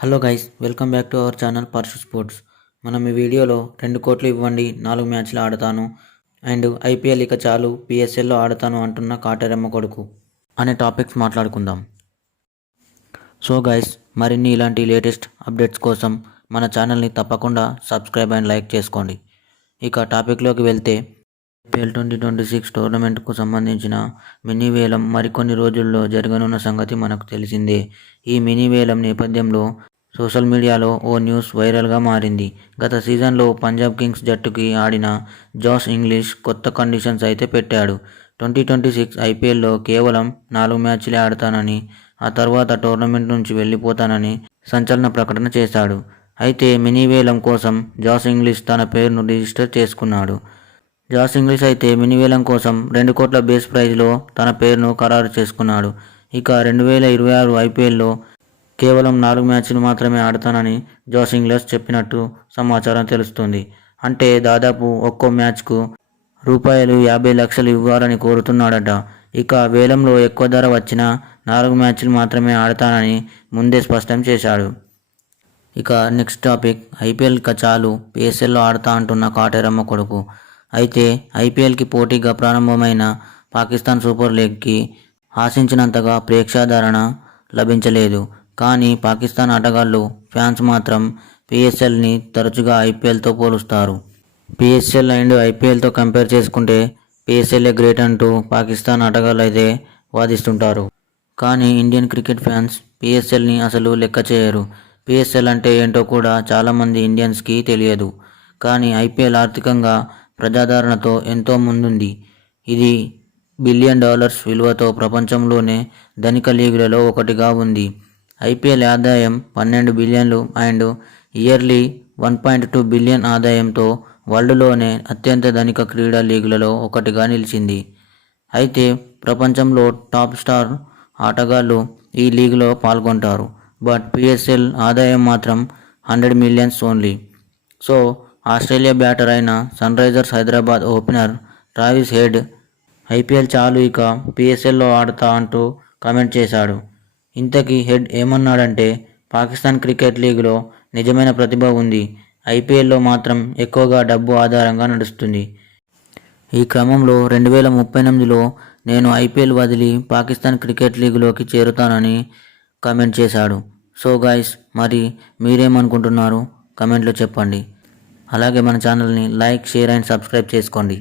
Hello guys, welcome back to our channel Parshu sports. మనం ఈ వీడియోలో 2 కోట్లు ఇవ్వండి 4 మ్యాచ్లు ఆడతాను అండ్ ఐపీఎల్ ఇక చాలు పిఎస్ఎల్లో ఆడతాను అంటున్న కాటేరమ్మ కొడుకు అనే టాపిక్స్ మాట్లాడుకుందాం. సో గైస్, మరిన్ని ఇలాంటి లేటెస్ట్ అప్డేట్స్ కోసం మన ఛానల్ని తప్పకుండా సబ్స్క్రైబ్ అండ్ లైక్ చేసుకోండి. ఇక టాపిక్లోకి వెళ్తే ఐపీఎల్ 2026 టోర్నమెంట్కు సంబంధించిన మినీ వేలం మరికొన్ని రోజుల్లో జరగనున్న సంగతి మనకు తెలిసిందే. ఈ మినీ వేలం నేపథ్యంలో సోషల్ మీడియాలో ఓ న్యూస్ వైరల్గా మారింది. గత సీజన్లో పంజాబ్ కింగ్స్ జట్టుకి ఆడిన జాష్ ఇంగ్లీష్ కొత్త కండిషన్స్ అయితే పెట్టాడు. 2026 ఐపీఎల్లో కేవలం 4 మ్యాచ్లే ఆడతానని, ఆ తర్వాత టోర్నమెంట్ నుంచి వెళ్ళిపోతానని సంచలన ప్రకటన చేశాడు. అయితే మినీ వేలం కోసం జాష్ ఇంగ్లీష్ తన పేరును రిజిస్టర్ చేసుకున్నాడు. జాష్ ఇంగ్లీష్ అయితే మినీ వేలం కోసం 2 కోట్ల బేస్ ప్రైజ్లో తన పేరును ఖరారు చేసుకున్నాడు. ఇక 2026 ఐపీఎల్లో కేవలం 4 మ్యాచ్లు మాత్రమే ఆడతానని జాష్ ఇంగ్లీష్ చెప్పినట్టు సమాచారం తెలుస్తుంది. అంటే దాదాపు ఒక్కో మ్యాచ్కు రూపాయలు 50 లక్షలు ఇవ్వాలని కోరుతున్నాడట. ఇక వేలంలో ఎక్కువ ధర వచ్చినా 4 మ్యాచ్లు మాత్రమే ఆడతానని ముందే స్పష్టం చేశాడు. ఇక నెక్స్ట్ టాపిక్, ఐపీఎల్ ఇక చాలు పిఎస్ఎల్లో ఆడతా అంటున్న కాటేరమ్మ కొడుకు. అయితే ఐపీఎల్కి పోటీగా ప్రారంభమైన పాకిస్తాన్ సూపర్ లీగ్కి ఆశించినంతగా ప్రేక్షాదరణ లభించలేదు. కానీ పాకిస్తాన్ ఆటగాళ్లు, ఫ్యాన్స్ మాత్రం పిఎస్ఎల్ని తరచుగా ఐపీఎల్తో పోలుస్తారు. పిఎస్ఎల్ అండ్ ఐపీఎల్తో కంపేర్ చేసుకుంటే పిఎస్ఎల్ఏ గ్రేట్ అంటూ పాకిస్తాన్ ఆటగాళ్లు అయితే వాదిస్తుంటారు. కానీ ఇండియన్ క్రికెట్ ఫ్యాన్స్ పిఎస్ఎల్ని అసలు లెక్క చేయరు. పిఎస్ఎల్ అంటే ఏంటో కూడా చాలామంది ఇండియన్స్కి తెలియదు. కానీ ఐపీఎల్ ఆర్థికంగా ప్రజాదరణతో ఎంతో ముందుంది. ఇది $1 బిలియన్ విలువతో ప్రపంచంలోనే ధనిక లీగులలో ఒకటిగా ఉంది. ఐపీఎల్ ఆదాయం 12 బిలియన్లు అండ్ ఇయర్లీ 1.2 బిలియన్ ఆదాయంతో వరల్డ్లోనే అత్యంత ధనిక క్రీడా లీగులలో ఒకటిగా నిలిచింది. అయితే ప్రపంచంలో టాప్ స్టార్ ఆటగాళ్లు ఈ లీగ్లో పాల్గొంటారు. బట్ పిఎస్ఎల్ ఆదాయం మాత్రం 100 millions only. So Australia batter అయిన Sunrisers Hyderabad opener Travis Head IPL చాలు ఇక పిఎస్ఎల్లో ఆడతా అంటూ కామెంట్ చేశాడు. ఇంతకీ హెడ్ ఏమన్నాడంటే, పాకిస్తాన్ క్రికెట్ లీగ్లో నిజమైన ప్రతిభ ఉంది, ఐపీఎల్లో మాత్రం ఎక్కువగా డబ్బు ఆధారంగా నడుస్తుంది. ఈ క్రమంలో 2038లో నేను ఐపీఎల్ వదిలి పాకిస్తాన్ క్రికెట్ లీగ్లోకి చేరుతానని కామెంట్ చేశాడు. సో గైస్, మరి మీరేమనుకుంటున్నారు కమెంట్లో చెప్పండి. అలాగే మన ఛానల్ని లైక్, షేర్ అండ్ సబ్స్క్రైబ్ చేసుకోండి.